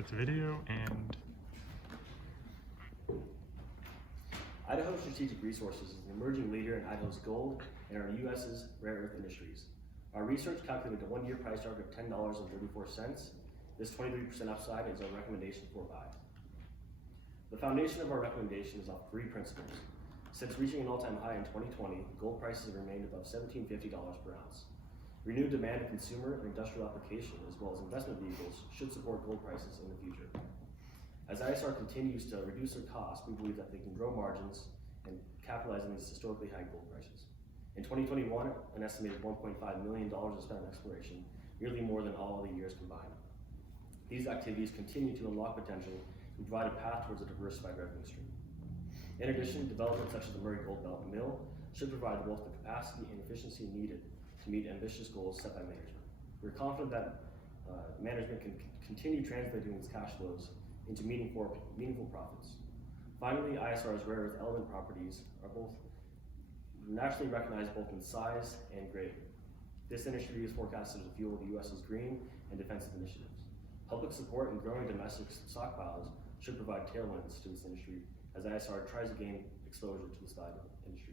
start the video. And Idaho Strategic Resources is an emerging leader in Idaho's gold and our U.S.'s rare earth industries. Our research calculated a one-year price target of $10.34. This 23% upside is our recommendation for buy. The foundation of our recommendation is off three principles. Since reaching an all-time high in 2020, gold prices have remained above $1,750 per ounce. Renewed demand in consumer and industrial application, as well as investment vehicles, should support gold prices in the future. As ISR continues to reduce their costs, we believe that they can grow margins and capitalize on these historically high gold prices. In 2021, an estimated $1.5 million was spent on exploration, nearly more than all the years combined. These activities continue to unlock potential and provide a path towards a diversified revenue stream. In addition, development such as the Murray Gold Belt Mill should provide both the capacity and efficiency needed to meet ambitious goals set by management. We're confident that management can continue translating these cash flows into meaningful profits. Finally, ISR's rare earth element properties are both nationally recognized both in size and grade. This industry is forecasted to fuel the U.S.'s green and defensive initiatives. Public support and growing domestic stockpiles should provide tailwinds to this industry as ISR tries to gain exposure to this valuable industry.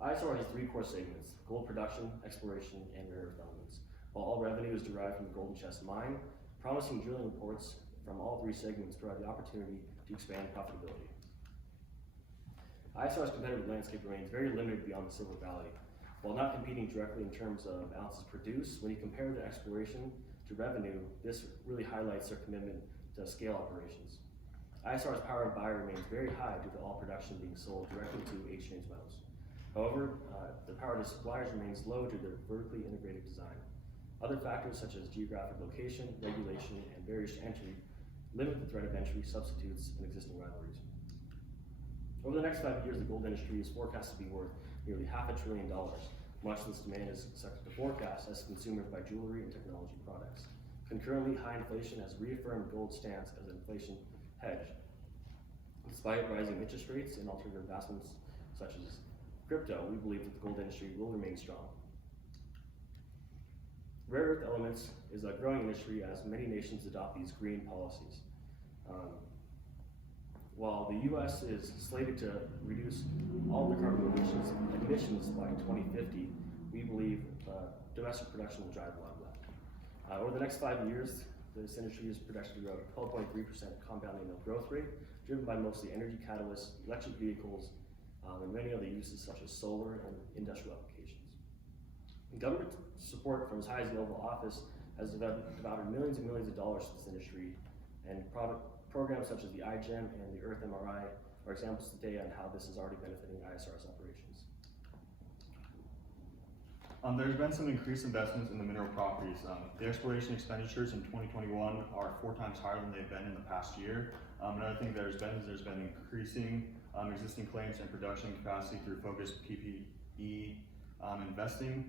ISR has three core segments: gold production, exploration, and rare earth elements. While all revenue is derived from the Golden Chest mine, promising drilling reports from all three segments provide the opportunity to expand profitability. ISR's competitive landscape remains very limited beyond the Silver Valley. While not competing directly in terms of ounces produced, when you compare the exploration to revenue, this really highlights their commitment to scale operations. ISR's power of buy remains very high due to all production being sold directly to H-Change Metals. However, the power to suppliers remains low due to their vertically integrated design. Other factors such as geographic location, regulation, and barriers to entry limit the threat of entry substitutes in existing rivalries. Over the next 5 years, the gold industry is forecast to be worth nearly $500 billion. Much of this demand is expected to forecast as consumers buy jewelry and technology products. Concurrently, high inflation has reaffirmed gold's stance as an inflation hedge. Despite rising interest rates and alternative investments such as crypto, we believe that the gold industry will remain strong. Rare earth elements is a growing industry as many nations adopt these green policies. While the U.S. is slated to reduce all the carbon emissions by 2050, we believe domestic production will drive a lot of that. Over the next 5 years, this industry is projected to grow at 12.3% compound annual growth rate, driven by mostly energy catalysts, electric vehicles, and many other uses such as solar and industrial applications. Government support from as high as the Oval Office has devoted millions and millions of dollars to this industry, and programs such as the iGEM and the Earth MRI are examples today on how this is already benefiting ISR's operations. There's been some increased investments in the mineral properties. The exploration expenditures in 2021 are 4 times higher than they've been in the past year. Another thing there's been increasing existing claims and production capacity through focused PPE investing.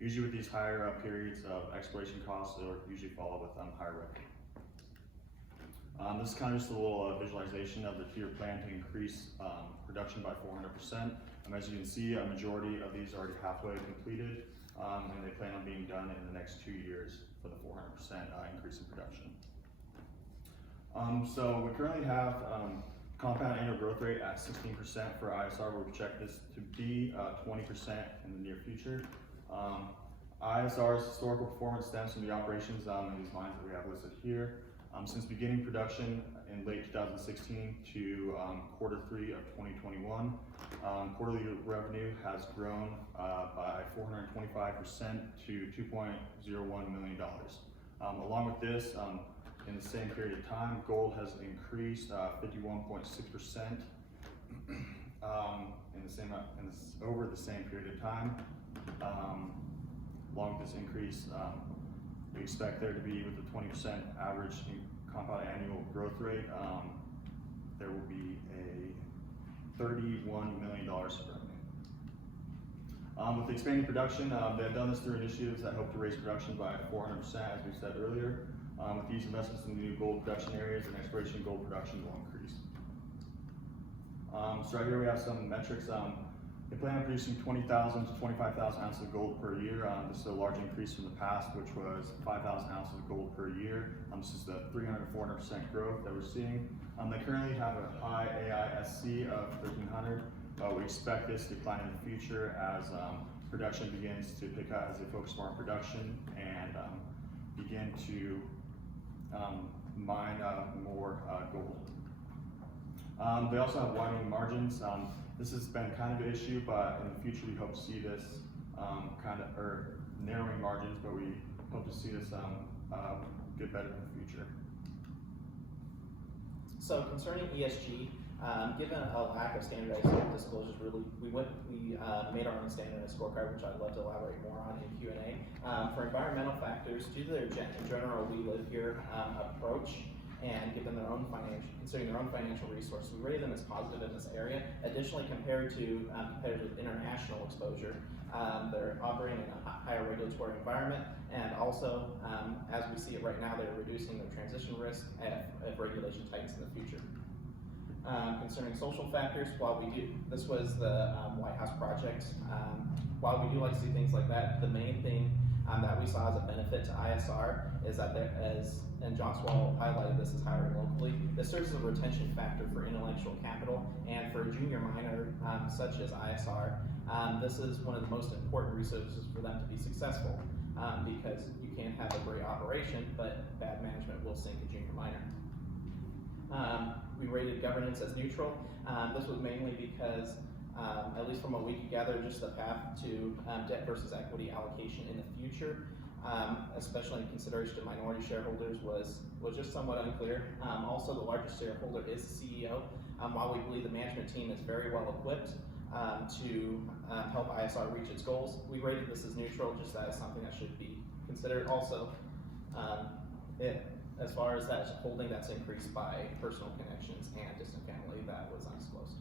Usually with these higher periods of exploration costs, they'll usually follow with higher revenue. This is kind of just a little visualization of the 2-year plan to increase production by 400%. As you can see, a majority of these are already halfway completed, and they plan on being done in the next 2 years for the 400% increase in production. So we currently have compound annual growth rate at 16% for ISR. We project this to be 20% in the near future. ISR's historical performance stems from the operations in these mines that we have listed here. Since beginning production in late 2016 to Q3 of 2021, quarterly revenue has grown by 425% to $2.01 million. Along with this, in the same period of time, gold has increased 51.6% over the same period of time. Along with this increase, we expect there to be, with a 20% average compound annual growth rate, there will be a $31 million of revenue. With the expanding production, they've done this through initiatives that hope to raise production by 400%, as we said earlier. With these investments in the new gold production areas and exploration, gold production will increase. So right here we have some metrics. They plan on producing 20,000 to 25,000 ounces of gold per year. This is a large increase from the past, which was 5,000 ounces of gold per year. This is the 300 to 400% growth that we're seeing. They currently have a high AISC of 1,300. We expect this to decline in the future as production begins to pick up, as they focus more on production and begin to mine more gold. They also have widening margins. This has been kind of an issue, but in the future we hope to see this narrowing margins, but we hope to see this get better in the future. So concerning ESG, given a lack of standardized disclosures, really, we made our own standardized scorecard, which I'd love to elaborate more on in Q&A. For environmental factors, due to their general we live here approach, and given their own considering their own financial resources, we rated them as positive in this area. Additionally, compared to international exposure, they're operating in a higher regulatory environment, and also, as we see it right now, they're reducing their transition risk if regulation tightens in the future. Concerning social factors, this was the White House project. While we do like to see things like that, the main thing that we saw as a benefit to ISR is that and John Swall highlighted this as hiring locally, this serves as a retention factor for intellectual capital, and for a junior miner such as ISR, this is one of the most important resources for them to be successful, because you can't have a great operation, but bad management will sink a junior miner. We rated governance as neutral. This was mainly because, at least from what we could gather, just the path to debt versus equity allocation in the future, especially in consideration to minority shareholders, was just somewhat unclear. Also, the largest shareholder is the CEO. While we believe the management team is very well equipped to help ISR reach its goals, we rated this as neutral, just as something that should be considered. Also, as far as that holding, that's increased by personal connections and distant family that was undisclosed.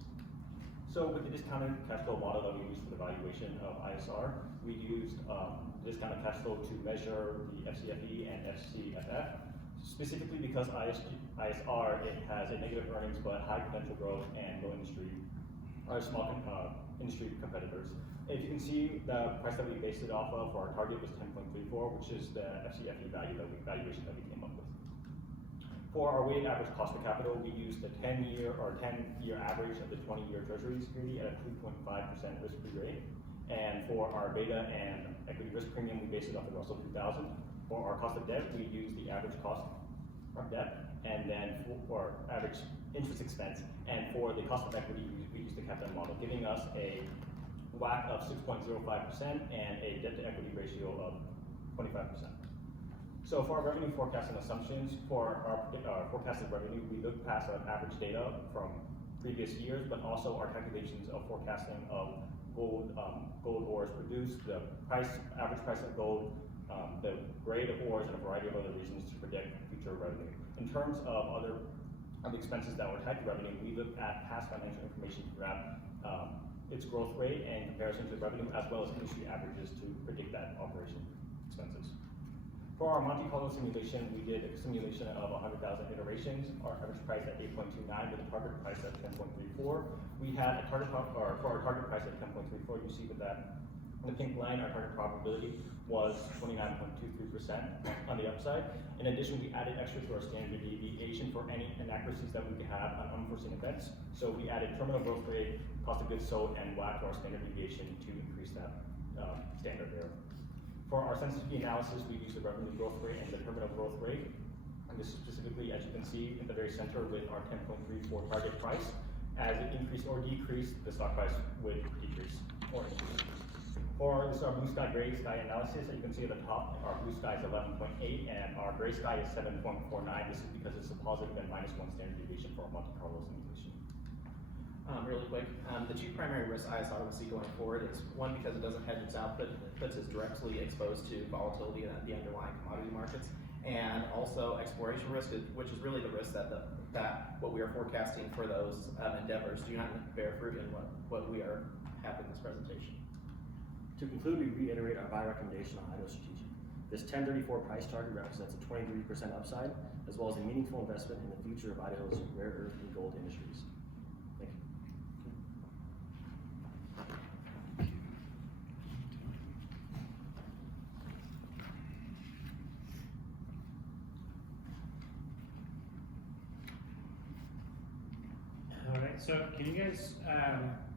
So with the discounted cash flow model that we used for the valuation of ISR, we used discounted cash flow to measure the FCFE and FCFF, specifically because ISR, it has a negative earnings but high potential growth and low small industry competitors. If you can see, the price that we based it off of, our target was 10.34, which is the FCFE valuation that we came up with. For our weighted average cost of capital, we used the 10-year average of the 20-year Treasury security at a 3.5% risk-free rate. And for our beta and equity risk premium, we based it off the Russell 2000. For our cost of debt, we used the average cost of debt, and then for average interest expense. And for the cost of equity, we used the CAPM model, giving us a WACC of 6.05% and a debt-to-equity ratio of 25%. So for our revenue forecasting assumptions, for our forecasted revenue, we look past our average data from previous years, but also our calculations of forecasting of gold ores produced, the average price of gold, the grade of ores, and a variety of other reasons to predict future revenue. In terms of other expenses that were tied to revenue, we looked at past financial information to grab its growth rate and comparison to revenue, as well as industry averages to predict that operation expenses. For our Monte Carlo simulation, we did a simulation of 100,000 iterations, our average price at 8.29 with a target price at 10.34. We had a target, for our target price at 10.34, you see with that, in the pink line, our target probability was 29.23% on the upside. In addition, we added extra to our standard deviation for any inaccuracies that we could have on unforeseen events. So we added terminal growth rate, cost of goods sold, and WACC to our standard deviation to increase that standard error. For our sensitivity analysis, we used the revenue growth rate and the terminal growth rate. And this is specifically, as you can see, in the very center with our 10.34 target price. As it increased or decreased, the stock price would decrease or increase. For this, our blue sky, gray sky analysis, as you can see at the top, our blue sky is 11.8 and our gray sky is 7.49. This is because it's a positive and -1 standard deviation for our Monte Carlo simulation. Really quick, the two primary risks ISR will see going forward is one, because it doesn't hedge its output, it puts us directly exposed to volatility in the underlying commodity markets, and also exploration risk, which is really the risk that what we are forecasting for those endeavors do not bear fruit in what we are having in this presentation. To conclude, we reiterate our buy recommendation on Idaho Strategic. This 1034 price target represents a 23% upside, as well as a meaningful investment in the future of Idaho's rare earth and gold industries. Thank you. right, so can you guys,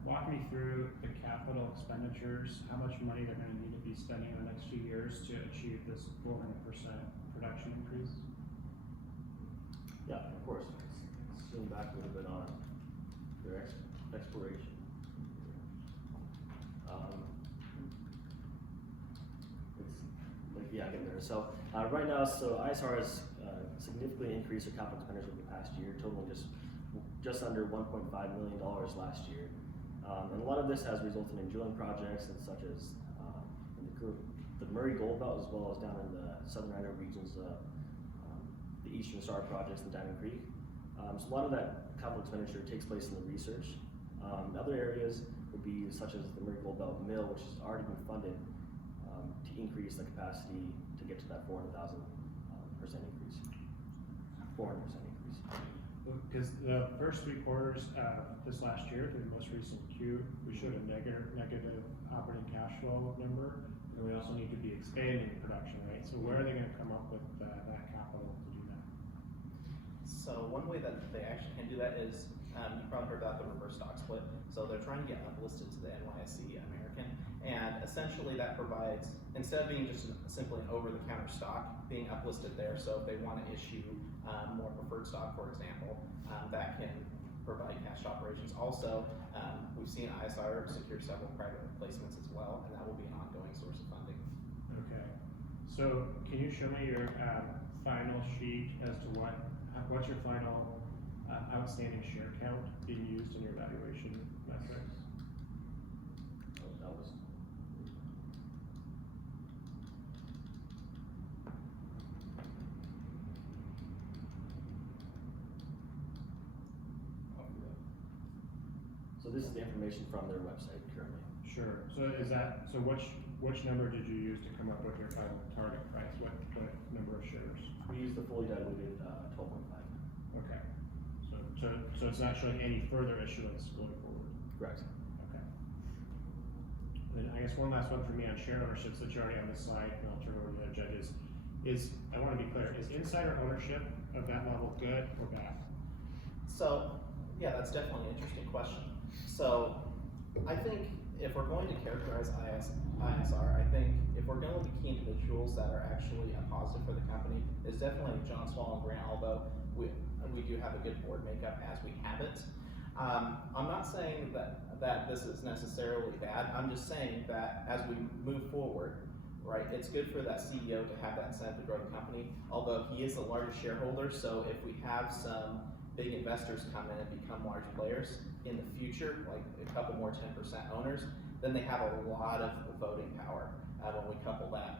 walk me through the capital expenditures, how much money they're gonna need to be spending in the next few years to achieve this 400% production increase? Yeah, of course. Let's zoom back a little bit on their exploration. It's like, yeah, getting there. So right now, ISR has significantly increased their capital expenditures over the past year, totaling just under $1.5 million last year. And a lot of this has resulted in drilling projects and such as in the Murray Gold Belt, as well as down in the southern Idaho regions, the Eastern Star projects and Diamond Creek. So a lot of that capital expenditure takes place in the research. Other areas would be such as the Murray Gold Belt Mill, which has already been funded to increase the capacity to get to that 400,000% increase. 400% increase. Because the first 3 quarters of this last year, through the most recent Q, we showed a negative operating cash flow number, and we also need to be expanding production, right? So where are they gonna come up with that capital to do that? So one way that they actually can do that is, you probably heard about the reverse stock split. So they're trying to get uplisted to the NYSE American, and essentially that provides, instead of being just simply an over-the-counter stock, being uplisted there. So if they want to issue more preferred stock, for example, that can provide cash operations. Also, we've seen ISR secure several private placements as well, and that will be an ongoing source of funding. Okay, so can you show me your final sheet as to what's your final outstanding share count being used in your valuation metrics? Oh, that was. So this is the information from their website currently. Sure. So which number did you use to come up with your final target price? What number of shares? We use the fully diluted 12.5. Okay. So it's not showing any further issuance going forward. Correct. Okay. And I guess one last one for me on share ownership, since you're already on this slide, and I'll turn it over to the other judges. I want to be clear, is insider ownership of that level good or bad? So, yeah, that's definitely an interesting question. So, I think if we're going to characterize ISR, I think if we're going to be key individuals that are actually a positive for the company, is definitely John Swall and Grant, although we do have a good board makeup as we have it. I'm not saying that this is necessarily bad. I'm just saying that as we move forward, right, it's good for that CEO to have that incentive to grow the company, although he is the largest shareholder. So if we have some big investors come in and become large players in the future, like a couple more 10% owners, then they have a lot of voting power when we couple that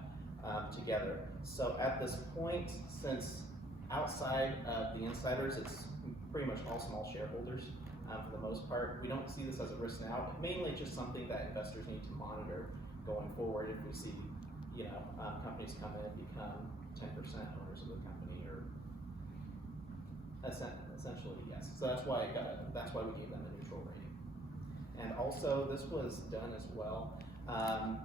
together. So at this point, since outside of the insiders, it's pretty much all small shareholders for the most part. We don't see this as a risk now. Mainly just something that investors need to monitor going forward if we see, companies come in and become 10% owners of the company, or essentially, yes. So that's why we gave them a neutral rating. And also, this was done as well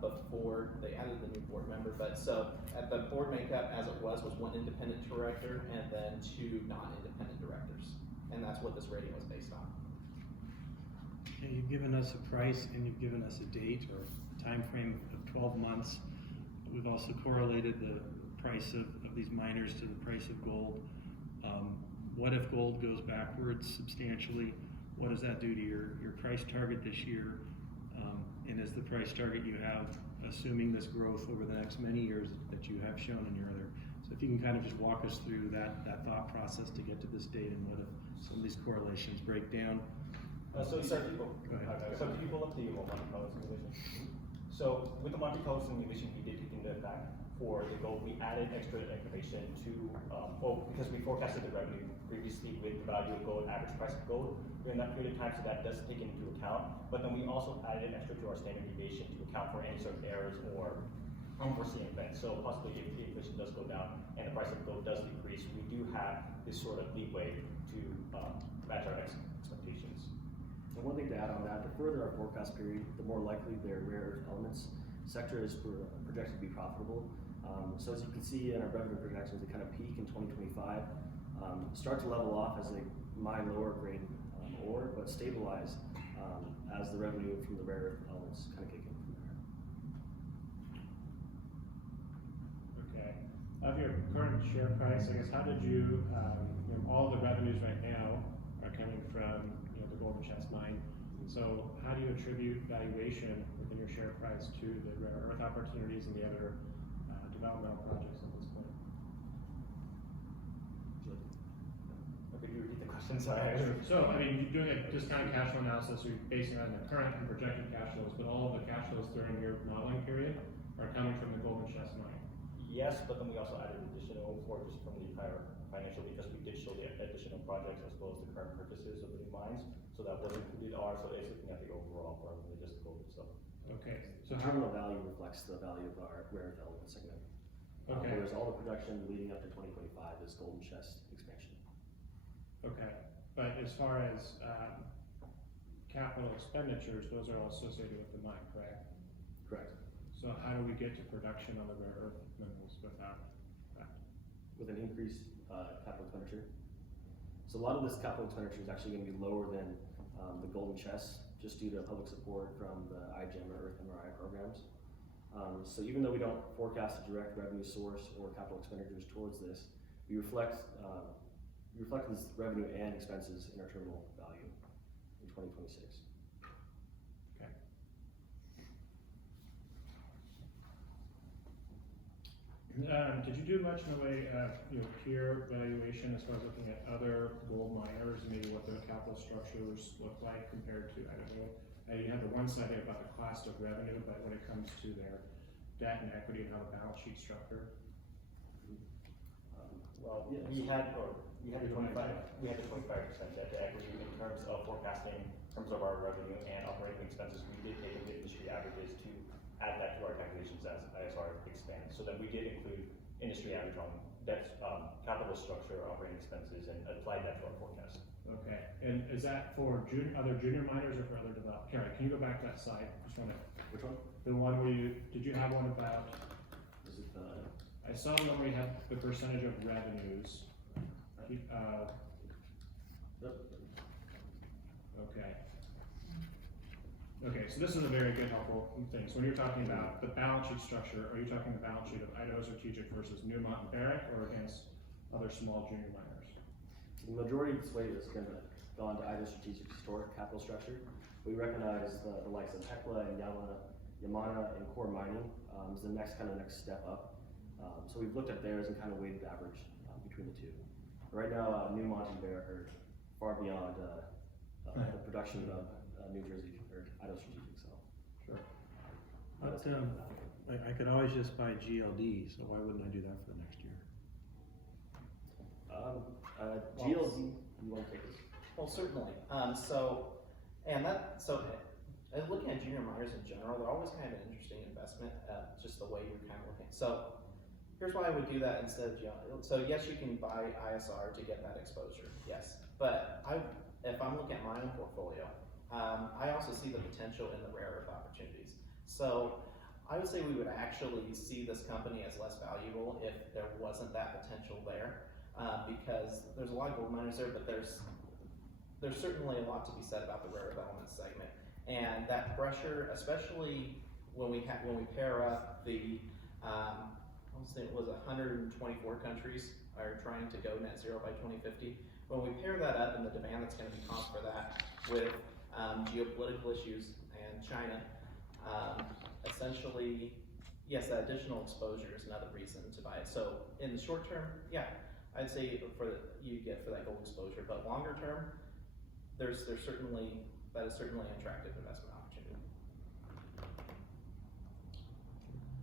before they added the new board member. But so at the board makeup as it was 1 independent director and then 2 non-independent directors, and that's what this rating was based on. And you've given us a price and you've given us a date or time frame of 12 months. We've also correlated the price of these miners to the price of gold. What if gold goes backwards substantially? What does that do to your price target this year? And is the price target you have, assuming this growth over the next many years that you have shown in your other? So if you can kind of just walk us through that thought process to get to this date, and what if some of these correlations break down? So Go ahead. So can you pull up the Monte Carlo simulation? So with the Monte Carlo simulation, we did take into account for the gold, we added extra information to, because we forecasted the revenue previously with the value of gold, average price of gold during that period of time, so that does take into account. But then we also added extra to our standard deviation to account for any sort of errors or unforeseen events. So possibly if the inflation does go down and the price of gold does decrease, we do have this sort of leeway to match our expectations. And one thing to add on that, the further our forecast period, the more likely their rare earth elements sector is projected to be profitable. So as you can see in our revenue projections, they kind of peak in 2025, start to level off as they mine lower grade ore, but stabilize as the revenue from the rare earth elements kind of kick in from there. Okay. Of your current share price, I guess, how did you, all the revenues right now are coming from, the Golden Chest mine. So how do you attribute valuation within your share price to the rare earth opportunities and the other developmental projects at this point? Could you repeat the question? Sorry. So, you're doing a discounted cash flow analysis, you're basing it on the current and projected cash flows, but all of the cash flows during your modeling period are coming from the Golden Chest mine. Yes, but then we also added additional, or just from the entire financial, because we did show the additional projects as well as the current purchases of the new mines. So that was included so it's looking at the overall rather than just the gold itself. Okay, So so how, terminal value reflects the value of our rare earth element segment. Okay. Whereas all the production leading up to 2025 is Golden Chest expansion. okay, but as far as, capital expenditures, those are all associated with the mine, correct? Correct. So how do we get to production on the rare earth minerals without that? With an increased capital expenditure. So a lot of this capital expenditure is actually going to be lower than the Golden Chest, just due to public support from the iGEM or Earth MRI programs. So even though we don't forecast a direct revenue source or capital expenditures towards this, we reflect this revenue and expenses in our terminal value in 2026. Okay. Did you do much in the way of, peer valuation as far as looking at other gold miners, and maybe what their capital structures look like compared to, I don't know, you have the one side there about the cost of revenue, but when it comes to their debt and equity and how the balance sheet structure? Well, Yeah. we had the 25% debt to equity in terms of forecasting, in terms of our revenue and operating expenses. We did take the industry averages to add that to our calculations as ISR expands. So then we did include industry average on debt, capital structure, operating expenses, and applied that to our forecast. Okay, and is that for other junior miners or for other developers? Karen, can you go back to that slide? Just wanna, Which one? the one where did you have one about, Is it the? I saw the one where you had the percentage of revenues. Okay. Okay, so this is a very good helpful thing. So when you're talking about the balance sheet structure, are you talking the balance sheet of Idaho Strategic versus Newmont and Barrick, or against other small junior miners? So the majority of this weight is going to go into Idaho Strategic historic capital structure. We recognize the likes of Hecla and Yamana and Core Mining is the next step up. So we've looked at theirs and kind of weighted the average between the two. Right now, Newmont and Barrick are far beyond the production of New Jersey or Idaho Strategic. So Sure. But, I could always just buy GLD, so why wouldn't I do that for the next year? GLD, you want to take this? Well, certainly. Looking at junior miners in general, they're always kind of an interesting investment, just the way you're kind of looking. So here's why I would do that instead of GLD. So yes, you can buy ISR to get that exposure, yes. But if I'm looking at my own portfolio, I also see the potential in the rare earth opportunities. So I would say we would actually see this company as less valuable if there wasn't that potential there, because there's a lot of gold miners there, but there's certainly a lot to be said about the rare earth elements segment, and that pressure, especially when we pair up the it was 124 countries are trying to go net zero by 2050. When we pair that up and the demand that's going to be caused for that with geopolitical issues and China, essentially, yes, that additional exposure is another reason to buy it. So in the short term, yeah, I'd say you get for that gold exposure, but longer term, that is certainly an attractive investment opportunity.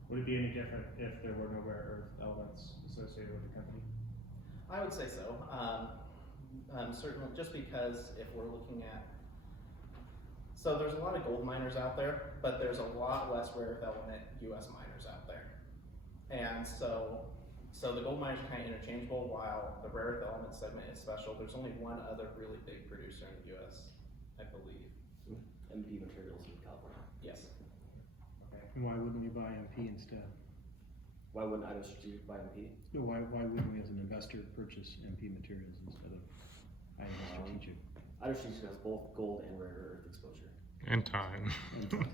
Would it be any different if there were no rare earth elements associated with the company? I would say so. Certainly, just because if we're looking at, so there's a lot of gold miners out there, but there's a lot less rare earth element U.S. miners out there, and so the gold miners are kind of interchangeable. While the rare earth element segment is special, there's only one other really big producer in the U.S., I believe. MP Materials in California. Yes. Okay. And why wouldn't we buy MP instead? Why wouldn't Idaho Strategic buy MP? No, why wouldn't we as an investor purchase MP Materials instead of Idaho Strategic? Idaho Strategic has both gold and rare earth exposure. And time. And time.